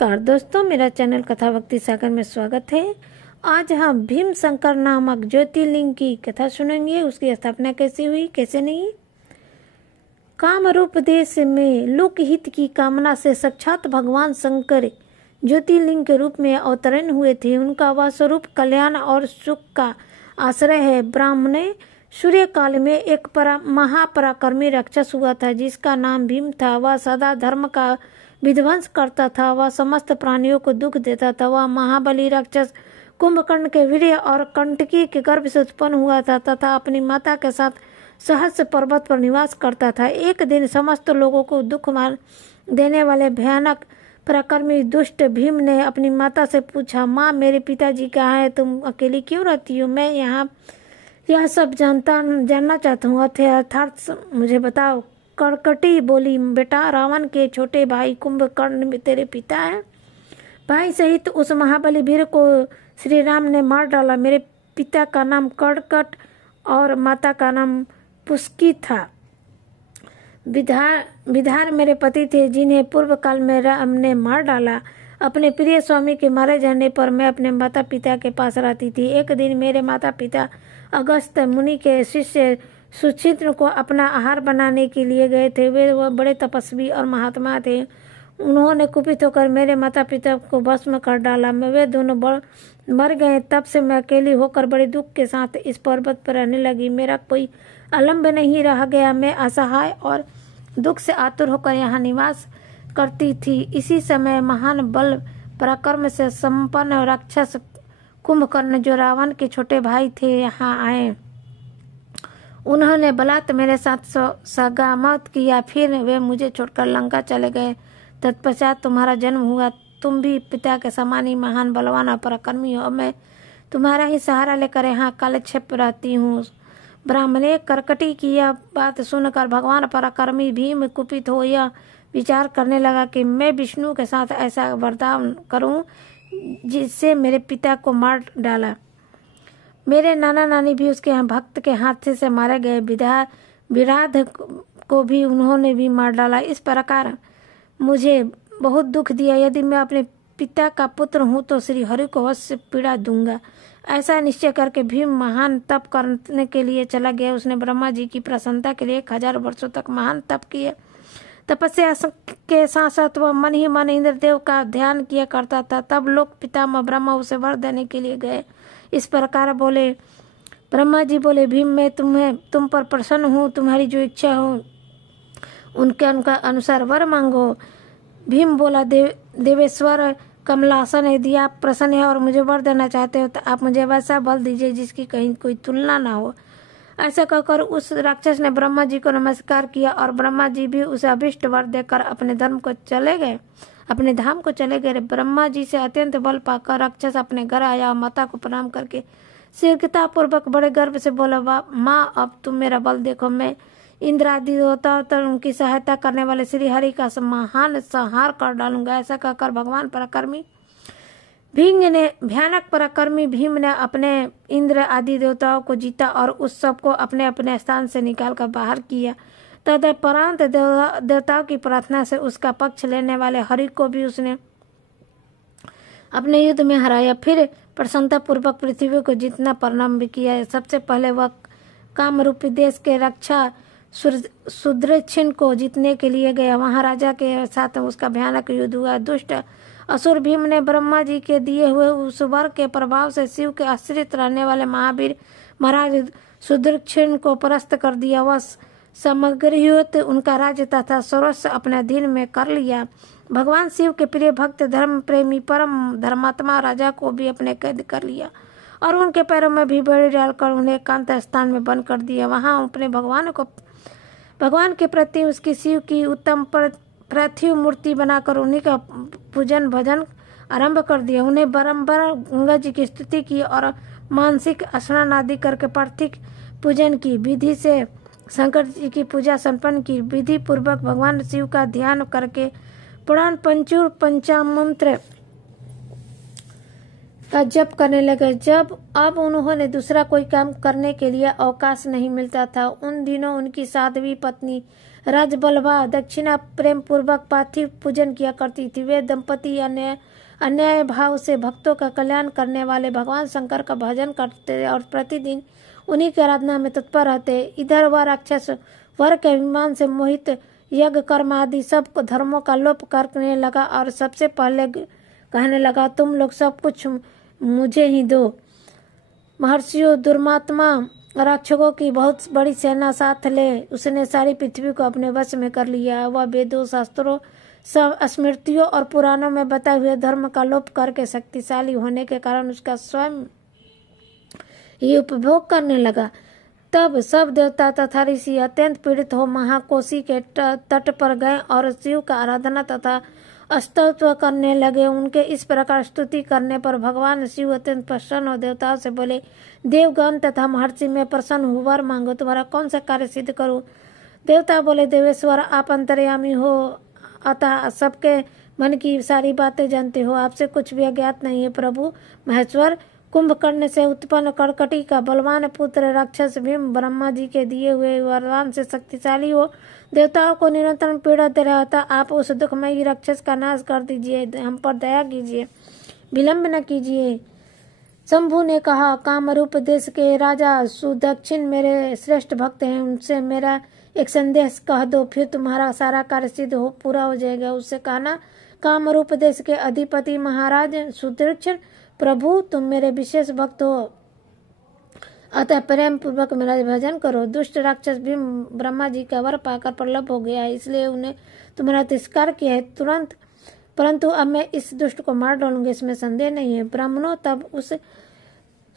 नमस्कार दोस्तों, मेरा चैनल कथा भक्ति सागर में स्वागत है। आज हम भीम शंकर नामक ज्योतिर्लिंग की कथा सुनेंगे। उसकी स्थापना कैसे हुई, कैसे नहीं। कामरूप देश में लोकहित की कामना से साक्षात भगवान शंकर ज्योतिर्लिंग के रूप में अवतरण हुए थे। उनका वह स्वरूप कल्याण और सुख का आश्रय है। ब्राह्मण सूर्य काल में एक महापराक्रमी राक्षस हुआ था जिसका नाम भीम था। वह सदा धर्म का विध्वंस करता था। वह समस्त प्राणियों को दुख देता था। वह महाबली राक्षस कुंभकर्ण के वीर्य और कंटकी के गर्भ से उत्पन्न हुआ था तथा अपनी माता के साथ सहस्र पर्वत पर निवास करता था। एक दिन समस्त लोगों को दुख मार देने वाले भयानक पराक्रमी दुष्ट भीम ने अपनी माता से पूछा, माँ, मेरे पिताजी कहाँ हैं? तुम अकेली क्यों रहती हो? मैं यहाँ यह सब जानना चाहता हूँ। अर्थात मुझे बताओ। कड़कटी बोली, बेटा, रावण के छोटे भाई कुंभकर्ण तेरे पिता हैं। भाई सहित उस महाबली वीर को श्री राम ने मार डाला। मेरे पिता का नाम कड़कट और माता का नाम पुष्की था। विधार मेरे पति थे जिन्हें पूर्व काल में राम ने मार डाला। अपने प्रिय स्वामी के मारे जाने पर मैं अपने माता पिता के पास रहती थी। एक दिन मेरे माता पिता अगस्त मुनि के शिष्य सुचित्र को अपना आहार बनाने के लिए गए थे। वह बड़े तपस्वी और महात्मा थे। उन्होंने कुपित होकर मेरे माता पिता को भस्म कर डाला। वे दोनों मर गए। तब से मैं अकेली होकर बड़े दुख के साथ इस पर्वत पर रहने लगी। मेरा कोई अवलंब नहीं रह गया। मैं असहाय और दुख से आतुर होकर यहाँ निवास करती थी। इसी समय महान बल पराक्रम से संपन्न राक्षस कुंभकर्ण, जो रावण के छोटे भाई थे, यहाँ आए। उन्होंने बलात् मेरे साथ सगामत किया। फिर वे मुझे छोड़कर लंका चले गए। तत्पश्चात तुम्हारा जन्म हुआ। तुम भी पिता के समान ही महान बलवान और पराक्रमी हो। मैं तुम्हारा ही सहारा लेकर यहाँ कालक्षेप रहती हूँ। ब्राह्मणे करकटी की यह बात सुनकर भगवान पराक्रमी भीम कुपित हो यह विचार करने लगा कि मैं विष्णु के साथ ऐसा बर्ताव करूं जिससे मेरे पिता को मार डाला। मेरे नाना नानी भी उसके भक्त के हाथ से मारे गए। विराध को भी उन्होंने भी मार डाला। इस प्रकार मुझे बहुत दुख दिया। यदि मैं अपने पिता का पुत्र हूँ तो श्री हरि को अवश्य पीड़ा दूंगा। ऐसा निश्चय करके भीम महान तप करने के लिए चला गया। उसने ब्रह्मा जी की प्रसन्नता के लिए 1000 वर्षों तक महान तप किए। तपस्या के साथ साथ वह मन ही मन इंद्रदेव का ध्यान किया करता था। तब लोक पितामह ब्रह्मा उसे वर देने के लिए गए। इस प्रकार बोले, ब्रह्मा जी बोले, भीम, मैं तुम पर प्रसन्न हूँ। तुम्हारी जो इच्छा हो उनके अनुसार वर मांगो। भीम बोला, देवेश्वर कमलासन, यदि आप प्रसन्न है और मुझे वर देना चाहते हो तो आप मुझे वैसा बल दीजिए जिसकी कहीं कोई तुलना ना हो। ऐसा कहकर उस राक्षस ने ब्रह्मा जी को नमस्कार किया और ब्रह्मा जी भी उसे अभिष्ट वर देकर अपने धाम को चले गए। ब्रह्मा जी से अत्यंत बल पाकर राक्षस अपने घर आया और माता को प्रणाम करके शीघ्रता पूर्वक बड़े गर्व से बोला, माँ, अब तुम मेरा बल देखो। मैं इंद्र आदि देवताओं तक उनकी सहायता करने वाले श्री हरि का महान संहार कर डालूंगा। ऐसा कहकर भगवान पराक्रमी भयानक पराक्रमी भीम ने अपने इंद्र आदि देवताओं को जीता और उस सब को अपने अपने स्थान से निकालकर बाहर किया। तदुपरांत देवताओं की प्रार्थना से उसका पक्ष लेने वाले हरि को भी उसने अपने युद्ध में हराया। फिर प्रसन्नता पूर्वक पृथ्वी को जीतना प्रारंभ किया। सबसे पहले वह कामरूपी देश के रक्षा सुदृक्षिण को जीतने के लिए गया। वहां राजा के साथ उसका भयानक युद्ध हुआ। दुष्ट असुर भीम ने ब्रह्मा जी के दिए हुए उस वर के प्रभाव से शिव के आश्रित रहने वाले महावीर महाराज सुदृक्षिण को परास्त कर दिया। वह समग्रयुत उनका राज्य तथा सर्वस्व अपने अधीन में कर लिया। भगवान शिव के प्रिय भक्त, धर्म प्रेमी, परम धर्मात्मा राजा को भी अपने कैद कर लिया और उनके पैरों में भी बेड़ी डालकर उन्हें एकांत स्थान में बंद कर दिया। वहां अपने भगवान के प्रति उसकी शिव की उत्तम पार्थिव मूर्ति बनाकर उन्हीं का पूजन भजन आरंभ कर दिया। उन्हें बारंबार गंगा जी की स्तुति की और मानसिक स्नान आदि करके पार्थिव पूजन की विधि से शंकर जी की पूजा संपन्न की। विधि पूर्वक भगवान शिव का ध्यान करके पुराण पंचुर पंचामंत्र का जप करने लगे। जब अब उन्होंने दूसरा कोई काम करने के लिए अवकाश नहीं मिलता था। उन दिनों उनकी साध्वी पत्नी राजबल्लभा दक्षिणा प्रेम पूर्वक पार्थिव पूजन किया करती थी। वे दंपति अन्याय भाव से भक्तों का कल्याण करने वाले भगवान शंकर का भजन करते और प्रतिदिन उन्हीं की आराधना में तत्पर रहते। इधर वह राक्षस वर के अभिमान से मोहित यज्ञ कर्म आदि सब धर्मों का लोप करने लगा और सबसे पहले कहने लगा, तुम लोग सब कुछ मुझे ही दो। महर्षियों, दुर्मात्मा राक्षसों की बहुत बड़ी सेना साथ ले उसने सारी पृथ्वी को अपने वश में कर लिया। वह वेदों, शास्त्रों, सब स्मृतियों और पुराणों में बताए हुए धर्म का लोप करके शक्तिशाली होने के कारण उसका स्वयं ही उपभोग करने लगा। तब सब देवता तथा ऋषि अत्यंत पीड़ित हो महाकोशी के तट पर गए और शिव का आराधना तथा स्तुति करने लगे। उनके इस प्रकार स्तुति करने पर भगवान शिव अत्यंत प्रसन्न हो देवताओं से बोले, देवगण तथा महर्षि में प्रसन्न हो, वर मांगो, तुम्हारा कौन सा कार्य सिद्ध करूं। देवता बोले, देवेश्वर आप अंतर्यामी हो, अतः सबके मन की सारी बातें जानते हो, आपसे कुछ भी अज्ञात नहीं है। प्रभु महेश्वर, कुंभकर्ण से उत्पन्न कर्कटी का बलवान पुत्र राक्षस भीम ब्रह्मा जी के दिए हुए वरदान से शक्तिशाली हो देवताओं को निरंतर पीड़ा दे रहा था। आप उस दुखमयी राक्षस का नाश कर दीजिए, हम पर दया कीजिए, विलंब न कीजिए। शंभु ने कहा, कामरूप देश के राजा सुदक्षिण मेरे श्रेष्ठ भक्त हैं, उनसे मेरा एक संदेश कह दो, फिर तुम्हारा सारा कार्य सिद्ध हो पूरा हो जाएगा। उससे कहना, कामरूप देश के अधिपति महाराज सुदक्षिण, प्रभु तुम मेरे विशेष भक्त हो, अतः प्रेम पूर्वक मेरा भजन करो। दुष्ट राक्षस भीम ब्रह्मा जी का वर पाकर प्रलभ हो गया है, इसलिए उन्हें तुम्हारा तिरस्कार किया है तुरंत, परंतु अब मैं इस दुष्ट को मार डालूंगी, इसमें संदेह नहीं है। ब्राह्मणों, तब उस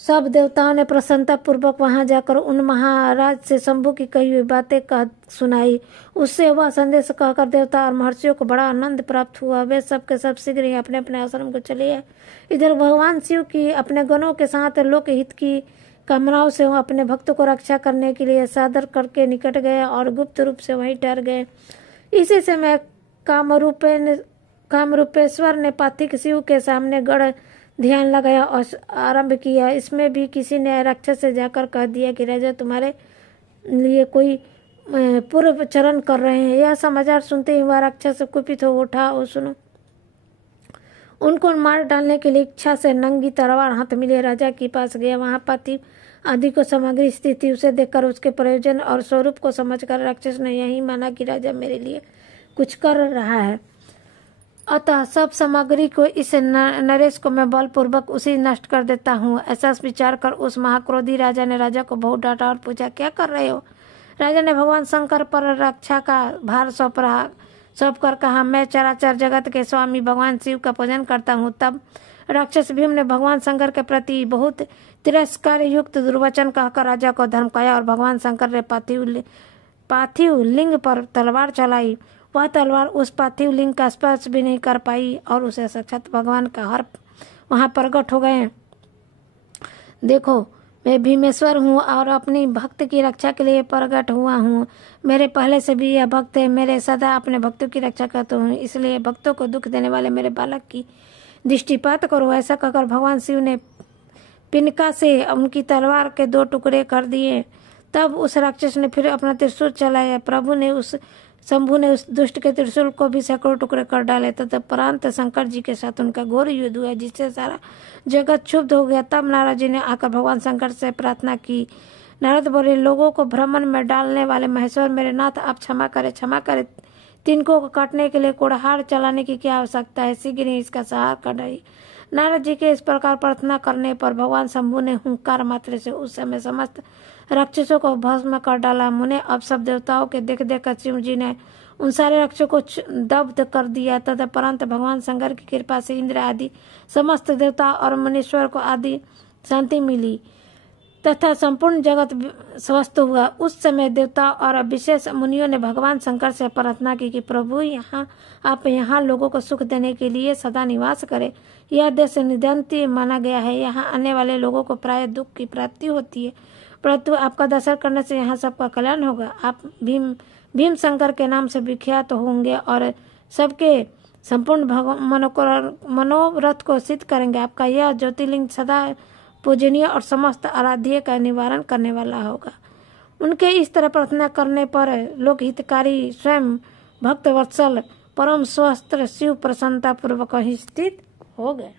सब देवताओं ने प्रसन्नता पूर्वक वहां जाकर उन महाराज से शंभु की कही हुई बातें कह सुनाई। उससे वह संदेश कहकर देवता और महर्षियों को बड़ा आनंद प्राप्त हुआ। वे सब के सब शीघ्र ही अपने अपने आश्रम को चले आए। इधर भगवान शिव की अपने गणों के साथ लोकहित की कामनाओं से अपने भक्तों को रक्षा करने के लिए सादर करके निकट गए और गुप्त रूप से वहीं ठहर गए। इसी समय कामरूपेश्वर ने पार्थिव शिव के सामने गढ़ ध्यान लगाया और आरंभ किया। इसमें भी किसी ने राक्षस से जाकर कह दिया कि राजा तुम्हारे लिए कोई पूर्व चरण कर रहे हैं। यह समाचार सुनते ही वह राक्षस कुपित हो उठा और सुनो, उनको मार डालने के लिए इच्छा से नंगी तलवार हाथ मिले राजा के पास गया। वहां पार्थिव आदि को सामग्री स्थित थी। उसे देखकर उसके प्रयोजन और स्वरूप को समझकर राक्षस ने यही माना कि राजा मेरे लिए कुछ कर रहा है, अतः सब सामग्री को इस नरेश को मैं बलपूर्वक उसी नष्ट कर देता हूँ। ऐसा विचार कर उस महाक्रोधी राजा ने राजा को बहुत डांटा और पूछा, क्या कर रहे हो। राजा ने भगवान शंकर पर रक्षा का भार सौंप कर कहा, मैं चराचर जगत के स्वामी भगवान शिव का पूजन करता हूँ। तब राक्षस भीम ने भगवान शंकर के प्रति बहुत तिरस्कार युक्त दुर्वचन कहकर राजा को धमकाया और भगवान शंकर ने पार्थिव लिंग पर तलवार चलाई। वह तलवार उस पार्थिव लिंग का स्पर्श भी नहीं कर पाई और उसे साक्षात भगवान का हर वहां प्रकट हो गए। देखो, मैं भीमेश्वर हूँ और अपनी भक्त की रक्षा के लिए प्रकट हुआ हूँ। मेरे पहले से भी यह भक्त है, मेरे सदा अपने भक्तों की रक्षा करता हूँ, इसलिए भक्तों को दुख देने वाले मेरे बालक की दृष्टिपात करो। ऐसा कहकर भगवान शिव ने पिनका से उनकी तलवार के 2 टुकड़े कर दिए। तब उस राक्षस ने फिर अपना त्रिशूल चलाया। शंभु ने उस दुष्ट के त्रिशूल को भी सैकड़ों टुकड़े कर डाले। तदुपरांत शंकर जी के साथ उनका घोर युद्ध हुआ, जिससे सारा जगत क्षुब्ध हो गया। तब नारद जी ने आकर भगवान शंकर से प्रार्थना की। नारद बोले, लोगों को भ्रमण में डालने वाले महेश्वर मेरे नाथ, आप क्षमा करे। तिनकों को काटने के लिए कुड़हाड़ चलाने की क्या आवश्यकता है, शीघ्र ही इसका सहार कराइए। नारद जी के इस प्रकार प्रार्थना करने पर भगवान शंभु ने हुंकार मात्र से उस समय समस्त राक्षसों को भस्म कर डाला। मुने, अब सब देवताओं के देख कर शिव जी ने उन सारे राक्षसों को दग्ध कर दिया। तदुपरांत भगवान शंकर की कृपा से इंद्र आदि समस्त देवता और मुनीश्वर को आदि शांति मिली तथा संपूर्ण जगत स्वस्थ हुआ। उस समय देवता और विशेष मुनियों ने भगवान शंकर से प्रार्थना की कि प्रभु आप यहाँ लोगों को सुख देने के लिए सदा निवास करें। यह देश निदंत्य माना गया है, यहाँ आने वाले लोगों को प्राय दुख की प्राप्ति होती है, परंतु आपका दर्शन करने से यहाँ सबका कल्याण होगा। आप भीम शंकर के नाम से विख्यात होंगे और सबके संपूर्ण मनोरथ को सिद्ध करेंगे। आपका यह ज्योतिर्लिंग सदा पूजनीय और समस्त आराध्य का निवारण करने वाला होगा। उनके इस तरह प्रार्थना करने पर लोकहितकारी स्वयं भक्तवत्सल परम स्वस्थ शिव प्रसन्नता पूर्वक ही स्थित हो गए।